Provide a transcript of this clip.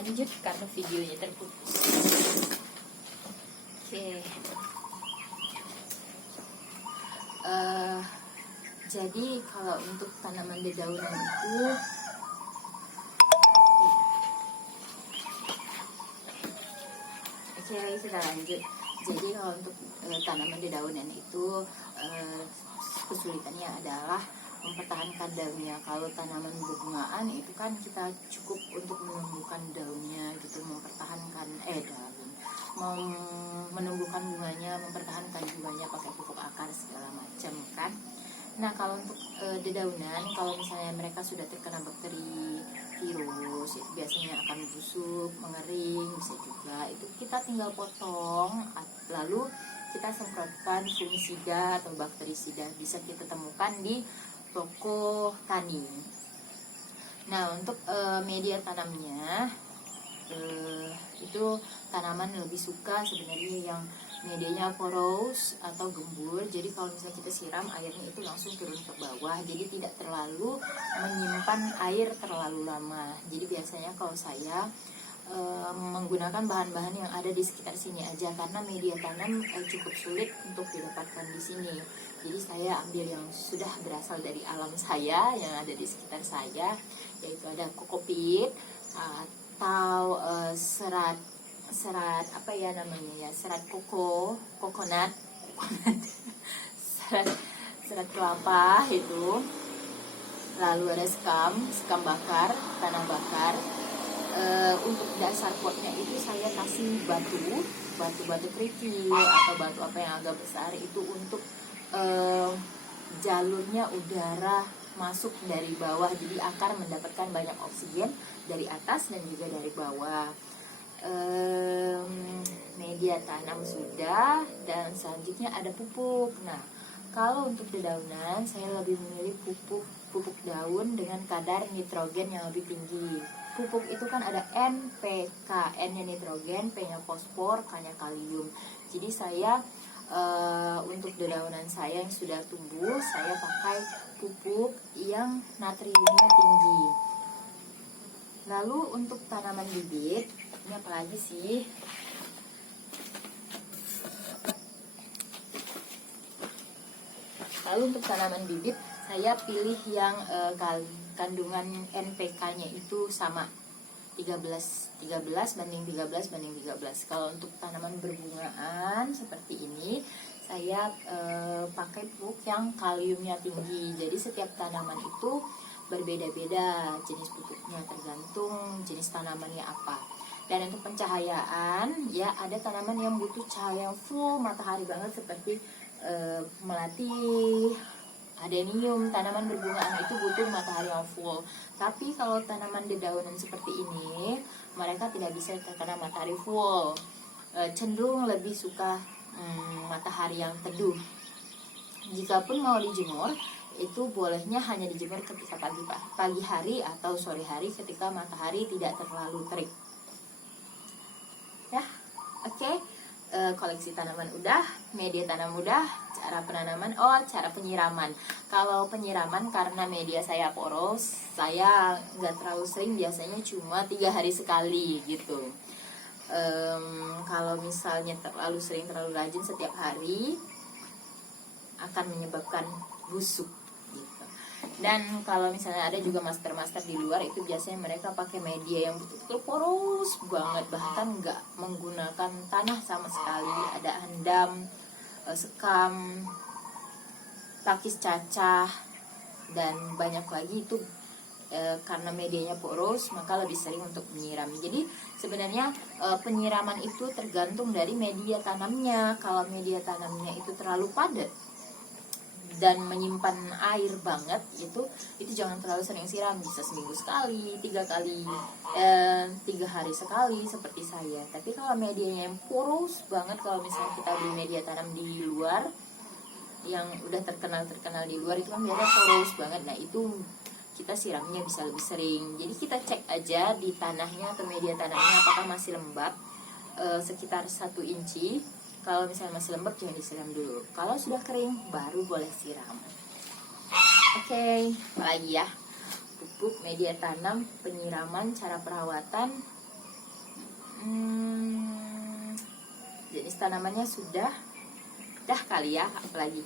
lanjut karena videonya terputus. Oke. Jadi kalau untuk tanaman dedaunan itu kita lanjut. Jadi kalau untuk tanaman dedaunan itu kesulitannya adalah mempertahankan daunnya. Kalau tanaman bungaan itu kan kita cukup untuk menumbuhkan daunnya gitu, mempertahankan daun, menumbuhkan bunganya, mempertahankan bunganya pakai pupuk akar segala macam kan. Nah kalau untuk dedaunan, kalau misalnya mereka sudah terkena bakteri virus, itu biasanya akan busuk, mengering, bisa juga. Itu kita tinggal potong, lalu kita semprotkan fungisida atau bakterisida, bisa kita temukan di toko tani. Nah untuk media tanamnya, itu tanaman lebih suka sebenarnya yang medianya poros atau gembur. Jadi kalau misalnya kita siram, airnya itu langsung turun ke bawah, jadi tidak terlalu menyimpan air terlalu lama. Jadi biasanya kalau saya menggunakan bahan-bahan yang ada di sekitar sini aja, karena media tanam cukup sulit untuk didapatkan di sini. Jadi saya ambil yang sudah berasal dari alam saya yang ada di sekitar saya, yaitu ada kokopit atau serat apa ya namanya ya, serat kokonat serat kelapa itu, lalu ada skam bakar, tanah bakar. Untuk dasar potnya itu saya kasih batu kerikil atau batu apa yang agak besar, itu untuk jalurnya udara masuk dari bawah, jadi akar mendapatkan banyak oksigen dari atas dan juga dari bawah. Media tanam sudah, dan selanjutnya ada pupuk. Nah kalau untuk dedaunan saya lebih memilih pupuk daun dengan kadar nitrogen yang lebih tinggi. Pupuk itu kan ada NPK, N-nya nitrogen, P-nya fosfor, K-nya kalium. Jadi saya untuk dedaunan saya yang sudah tumbuh, saya pakai pupuk yang natriumnya tinggi. Lalu untuk tanaman bibit, ini apa lagi sih? Lalu untuk tanaman bibit, saya pilih yang kandungan NPK-nya itu sama 13 banding 13. Kalau untuk tanaman berbungaan seperti ini, saya pakai pupuk yang kaliumnya tinggi. Jadi setiap tanaman itu berbeda-beda jenis pupuknya, tergantung jenis tanamannya apa. Dan untuk pencahayaan, ya ada tanaman yang butuh cahaya yang full matahari banget seperti melati, adenium. Tanaman berbungaan itu butuh matahari yang full. Tapi kalau tanaman dedaunan seperti ini, mereka tidak bisa terkena matahari full, cenderung lebih suka matahari yang teduh. Jikapun mau dijemur, itu bolehnya hanya dijemur ketika pagi hari atau sore hari ketika matahari tidak terlalu terik. Ya, oke. Koleksi tanaman udah, media tanam udah, cara penanaman, cara penyiraman. Kalau penyiraman, karena media saya poros, saya nggak terlalu sering, biasanya cuma 3 hari sekali gitu. Kalau misalnya terlalu sering, terlalu rajin setiap hari, akan menyebabkan busuk gitu. Dan kalau misalnya ada juga master di luar, itu biasanya mereka pakai media yang betul-betul poros banget, bahkan nggak menggunakan tanah sama sekali. Ada handam, sekam, pakis cacah, dan banyak lagi. Itu karena medianya poros, maka lebih sering untuk menyiram. Jadi sebenarnya penyiraman itu tergantung dari media tanamnya. Kalau media tanamnya itu terlalu padat dan menyimpan air banget, itu jangan terlalu sering siram, bisa seminggu sekali, 3 hari sekali seperti saya. Tapi kalau medianya yang poros banget, kalau misalnya kita beli media tanam di luar yang udah terkenal di luar, itu kan biasanya poros banget. Nah itu kita siramnya bisa lebih sering. Jadi kita cek aja di tanahnya atau media tanamnya apakah masih lembab, sekitar 1 inci. Kalau misalnya masih lembab, jangan disiram dulu. Kalau sudah kering, baru boleh siram. Oke, apa lagi ya? Pupuk, media tanam, penyiraman, cara perawatan, jenis tanamannya sudah dah kali ya, apalagi